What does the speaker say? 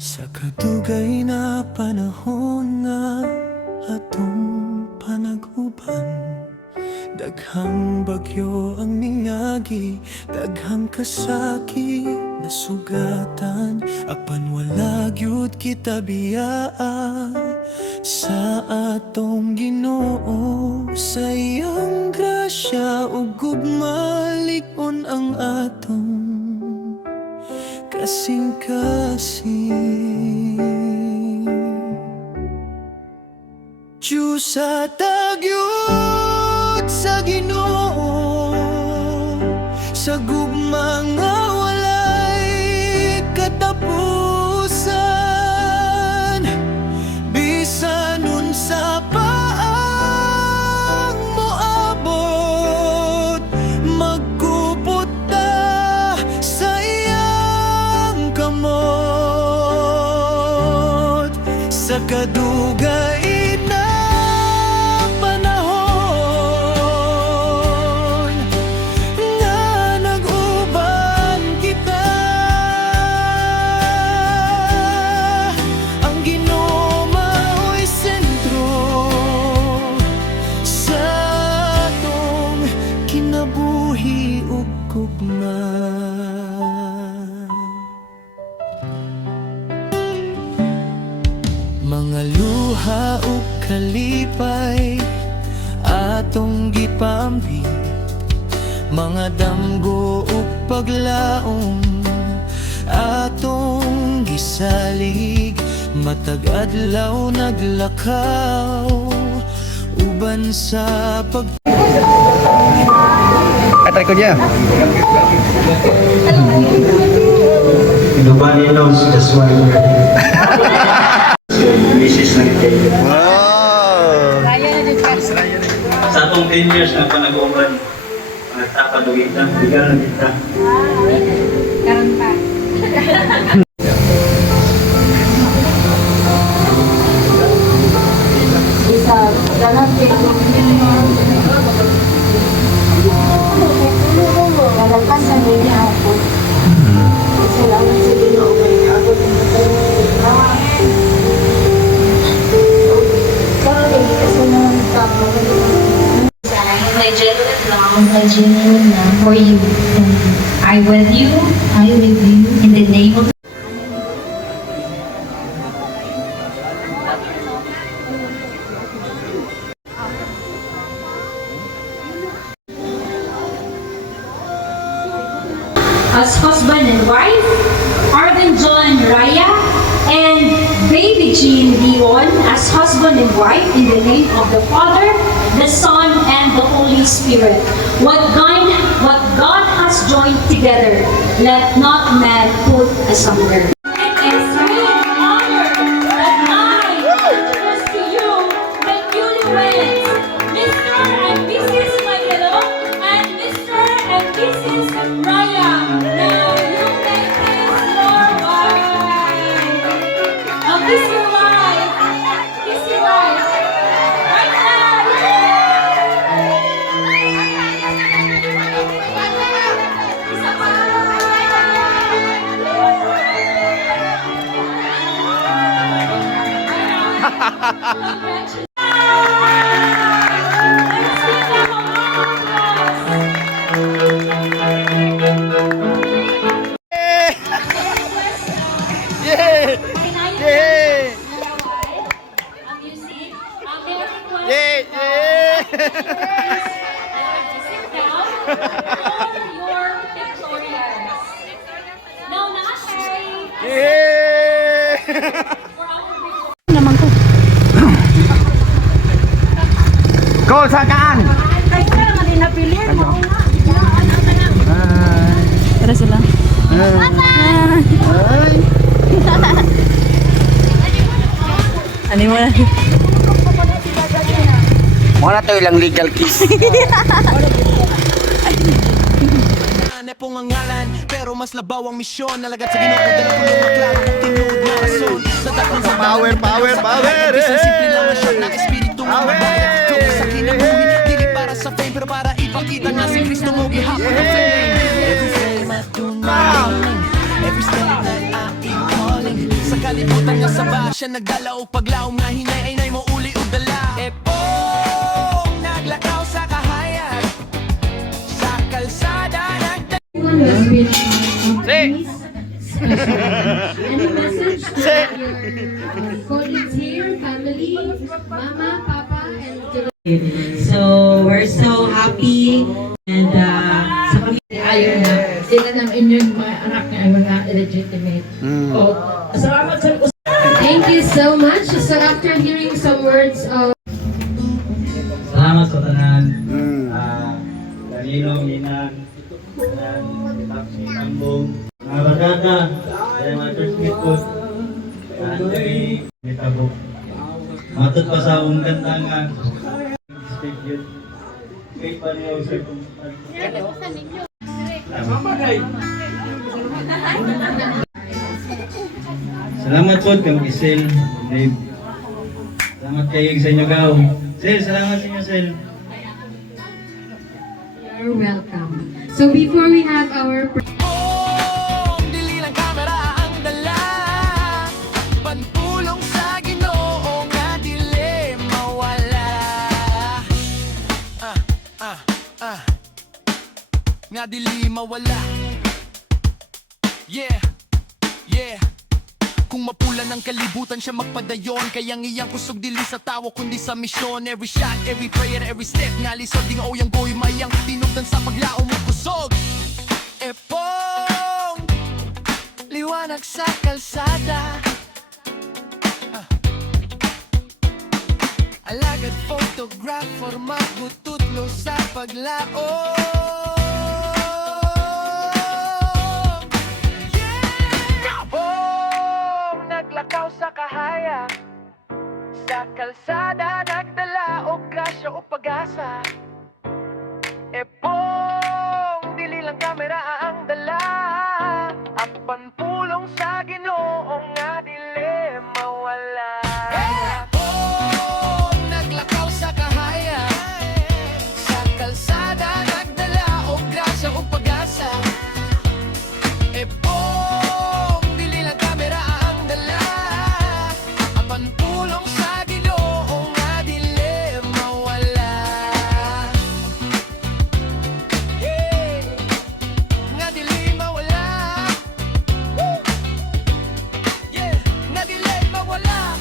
Sa kadugay na panahon nga atong panag-uban, daghang bagyo ang mingagi, daghang kasaki nasugatan. Apan wala gyud kita biyaan sa atong Ginoo, sa iyang grasya ug gugma lig-on ang atong kasing-kasing. Diyos sa tagyod sa Ginoo, sa gugma nga walay katapusan. Bisan unsa pa ang moabot, magkupot ta sa iyang kamot. Sa kadugay na panahon nga nag-uban kita, ang Ginoo mao'y sentro sa atong kinabuhi ug gugma. Mga luha ug kalipay atong gipampi, mga damgo ug paglaom atong gisalig. Matag adlaw naglakaw uban sa pag Atry ko niya. Nobody knows just why we're here. Mrs. Nagkaya. Wow! Sa atong 10 years na panag-uban, nagtapad o kita, bigyan na kita. Karon pa. Isa, dapat nalagpas sa nila ako. Salamat sa Ginoo kay ako din my genuine love for you. And I with you in the name of as husband and wife, Arden John Raya and baby Jean Dion as husband and wife in the name of the Father, the Son, and the Holy Spirit. What God has joined together, let not man put asunder. It is great honor that I introduce to you the newlyweds, Mr. and Mrs. Magalo and Mr. and Mrs. Raya. Now you may kiss your wife. Now kiss your wife. Kiss your wife. Right Yay! Yay! Yay! Yay! Yay! Go sa kaan! Tara sila. Ano mo na? Wala to ilang legal kiss. Ane pong ang ngalan, pero mas labaw ang misyon. Nalagat sa Ginoo, dala ko ng maklaro kung tinuod na rason. Sa dakong sa Power, power, power! Isang simple lang ang shot ng espiritu ng mabayan. Joke sa kinabuhi, dili para sa fame, pero para ipakita nga si Kristo mo gihapon ng flame. Every flame I do not every step that I keep calling. Sa kalibutan nga sa ba siya nagdala o paglaom nga hinay ay nay mo uli o dala. Epong naglakaw sa kahayag, sa kalsada nagdala. Everyone was with Si. any message to your colleagues here, family, mama, papa, and to the So, we're so happy and sa Ayaw na. Sila ng inyong mga anak niya ay mga illegitimate. Oh, salamat sa Thank you so much. So after hearing some words of Salamat sa tanan. Danilo, Ninang, Taxi, Tambong, mga barkada, kaya mga churchmate po, Andre, Mitabok. Matut pa sa akong kantangan. Stay cute. Wait pa niyo sa kung Salamat po kang Giselle, Dave. Salamat kayo sa inyo gaw. Sel, salamat sa inyo, Sel. you're welcome. So before we have our Kung dili lang kamera ang dala, panpulong sa Ginoo nga dili mawala. Nga dili mawala. Yeah, yeah. Kung mapula ng kalibutan siya magpadayon, kaya ngiyang kusog dili sa tawo kundi sa misyon. Every shot, every prayer, every step nga lisod di nga oyang goy mayang tinugdan sa paglao mo kusog. Epong liwanag sa kalsada, alagad photographer magututlo sa paglao. Naglakaw sa kahayag, sa kalsada nagdala og grasya o pag-asa. Epong dili lang kamera ang dala, apan pulong sa Ginoo nga dili mawala. Epong naglakaw sa kahayag, sa kalsada nagdala og grasya o pag-asa. Epong dili lang kamera ang dala, apan pulong sa Ginoo nga dili mawala. Yeah, nga dili mawala. Woo! Yeah, nga dili mawala.